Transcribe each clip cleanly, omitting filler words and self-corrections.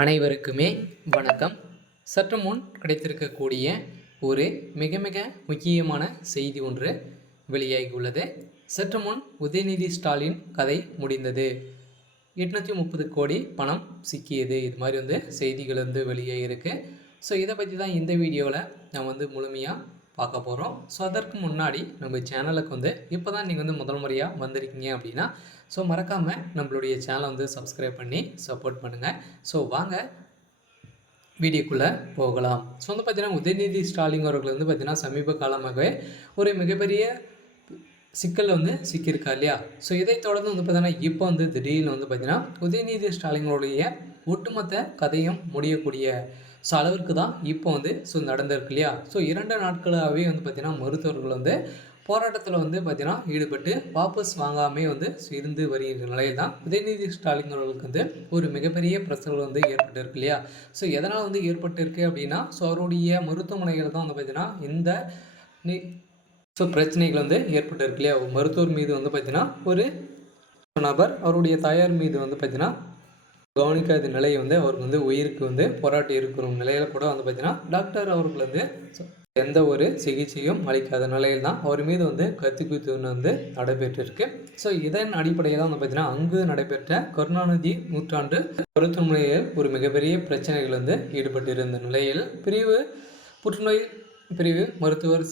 அனைவருக்குமே வணக்கம். சற்று முன் கிடைத்திருக்கக்கூடிய ஒரு மிக மிக முக்கியமான செய்தி ஒன்று வெளியாகியுள்ளது. சற்று முன் உதயநிதி ஸ்டாலின் கதை முடிந்தது, 830 கோடி பணம் சிக்கியது, இது மாதிரி செய்திகள் வெளியாகிருக்கு. ஸோ இதை பற்றி தான் இந்த வீடியோவில் நான் முழுமையாக பார்க்க போகிறோம். ஸோ அதற்கு முன்னாடி நம்ம சேனலுக்கு இப்போ தான் நீங்கள் முதல் முறையாக வந்திருக்கீங்க அப்படின்னா ஸோ மறக்காமல் நம்மளுடைய சேனலை சப்ஸ்கிரைப் பண்ணி சப்போர்ட் பண்ணுங்கள். ஸோ வாங்க வீடியோக்குள்ளே போகலாம். ஸோ பார்த்தீங்கன்னா உதயநிதி ஸ்டாலின் அவர்கள் பார்த்தீங்கன்னா சமீப காலமாகவே ஒரு மிகப்பெரிய சிக்கல் சிக்கியிருக்கா இல்லையா. ஸோ இதை தொடர்ந்து பார்த்தீங்கன்னா இப்போ திடீர்னு பார்த்தீங்கன்னா உதயநிதி ஸ்டாலினுடைய ஒட்டுமொத்த கதையும் முடியக்கூடிய ஸோ அளவிற்கு தான் இப்போ நடந்திருக்கு இல்லையா. ஸோ 2 நாட்களாகவே பார்த்தீங்கன்னா மருத்துவர்கள் போராட்டத்தில் பார்த்தீங்கன்னா ஈடுபட்டு வாபஸ் வாங்காமே இருந்து வருகின்ற நிலையில் தான் உதயநிதி ஸ்டாலின் அவர்களுக்கு ஒரு மிகப்பெரிய பிரச்சனை ஏற்பட்டு இருக்கு இல்லையா. ஸோ எதனால் ஏற்பட்டு இருக்கு அப்படின்னா ஸோ அவருடைய மருத்துவமனைகள் தான் பார்த்தீங்கன்னா இந்த பிரச்சனைகள் ஏற்பட்டு இருக்கு இல்லையா. மருத்துவர் மீது பார்த்தீங்கன்னா ஒரு நபர் அவருடைய தாயார் மீது பார்த்தீங்கன்னா கவனிக்காத நிலை அவருக்கு உயிருக்கு போராட்டி இருக்கிற நிலையில் கூட பார்த்தீங்கன்னா டாக்டர் அவர்களுக்கு எந்த ஒரு சிகிச்சையும் அளிக்காத நிலையில் தான் அவர் மீது கத்திக்குத்து நடைபெற்றிருக்கு. ஸோ இதன் அடிப்படையில் தான் பார்த்தீங்கன்னா அங்கு நடைபெற்ற கருணாநிதி நூற்றாண்டு மருத்துவமனையில் ஒரு மிகப்பெரிய பிரச்சனைகள் ஈடுபட்டு இருந்த நிலையில் புற்றுநோய் பிரிவு மருத்துவர்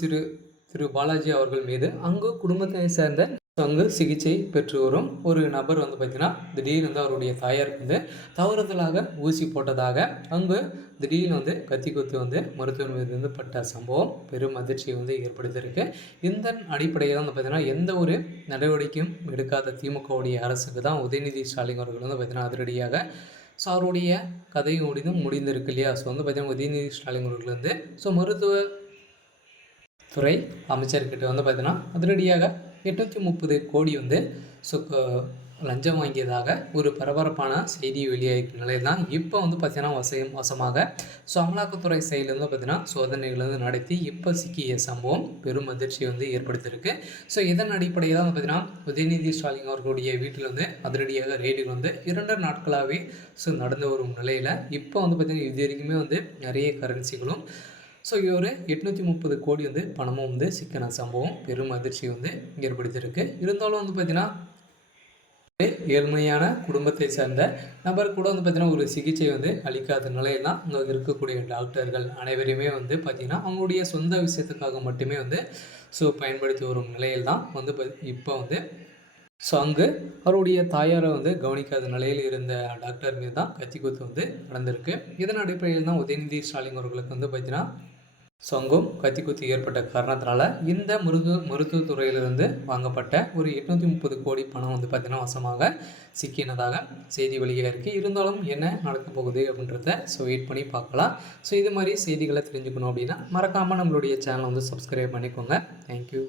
திரு பாலாஜி அவர்கள் மீது அங்கு குடும்பத்தை சேர்ந்த அங்கு சிகிச்சை பெற்று வரும் ஒரு நபர் பார்த்தீங்கன்னா திடீர்னு அவருடைய தாயாருக்கு தவறுதலாக ஊசி போட்டதாக அங்கு திடீர்னு கத்தி குத்து மருத்துவர் மீது பட்ட சம்பவம் பெரும் அதிர்ச்சியை ஏற்படுத்தியிருக்கு. இந்த அடிப்படையில் தான் பார்த்தீங்கன்னா எந்த ஒரு நடவடிக்கையும் எடுக்காத திமுகவுடைய அரசுக்கு தான் உதயநிதி ஸ்டாலின் அவர்கள் பார்த்தீங்கன்னா அதிரடியாக ஸோ அவருடைய கதையும் முடிந்திருக்கு இல்லையா. ஸோ பார்த்தீங்கன்னா உதயநிதி ஸ்டாலின் அவர்கள் ஸோ மருத்துவத்துறை அமைச்சர்கிட்ட பார்த்தீங்கன்னா அதிரடியாக 830 கோடி லஞ்சம் வாங்கியதாக ஒரு பரபரப்பான செய்தி வெளியாகிற நிலையில் தான் இப்போ பார்த்தீங்கன்னா வசமாக ஸோ அமலாக்கத்துறை சைடில் பார்த்தீங்கன்னா சோதனைகள் நடத்தி இப்போ சிக்கிய சம்பவம் பெரும் அதிர்ச்சியை ஏற்படுத்தியிருக்கு. ஸோ இதன் அடிப்படையில் தான் பார்த்தீங்கன்னா உதயநிதி ஸ்டாலின் அவர்களுடைய வீட்டில் அதிரடியாக ரெய்டுகள் 2 நாட்களாகவே நடந்து வரும் நிலையில் இப்போ பார்த்தீங்கன்னா இது வரைக்குமே நிறைய கரன்சிகளும் ஸோ ஒரு 830 கோடி பணமும் சிக்கின சம்பவம் பெரும் அதிர்ச்சி ஏற்படுத்தியிருக்கு. இருந்தாலும் பார்த்தீங்கன்னா ஏழ்மையான குடும்பத்தை சேர்ந்த நபர் கூட பார்த்தீங்கன்னா ஒரு சிகிச்சை அளிக்காத நிலையெல்லாம் அங்கே இருக்கக்கூடிய டாக்டர்கள் அனைவரையுமே பார்த்தீங்கன்னா அவங்களுடைய சொந்த விஷயத்துக்காக மட்டுமே ஸோ பயன்படுத்தி வரும் நிலையில் தான் இப்போ ஸோ அங்கு அவருடைய தாயாரை கவனிக்காத நிலையில் இருந்த டாக்டர் மீது தான் கத்தி குத்து நடந்திருக்கு. இதன் அடிப்படையில் தான் உதயநிதி ஸ்டாலின் அவர்களுக்கு பார்த்தீங்கன்னா ஸோ அங்கும் கத்தி குத்தி ஏற்பட்ட காரணத்தினால இந்த மருத்துவத்துறையிலிருந்து வாங்கப்பட்ட ஒரு 830 கோடி பணம் பார்த்தீங்கன்னா வசமாக சிக்கினதாக செய்தி வெளியாக இருக்குது. இருந்தாலும் என்ன நடக்க போகுது அப்படின்றத ஸோ வெயிட் பண்ணி பார்க்கலாம். ஸோ இது மாதிரி செய்திகளை தெரிஞ்சுக்கணும் அப்படின்னா மறக்காமல் நம்மளுடைய சேனலை சப்ஸ்கிரைப் பண்ணிக்கோங்க. தேங்க்யூ.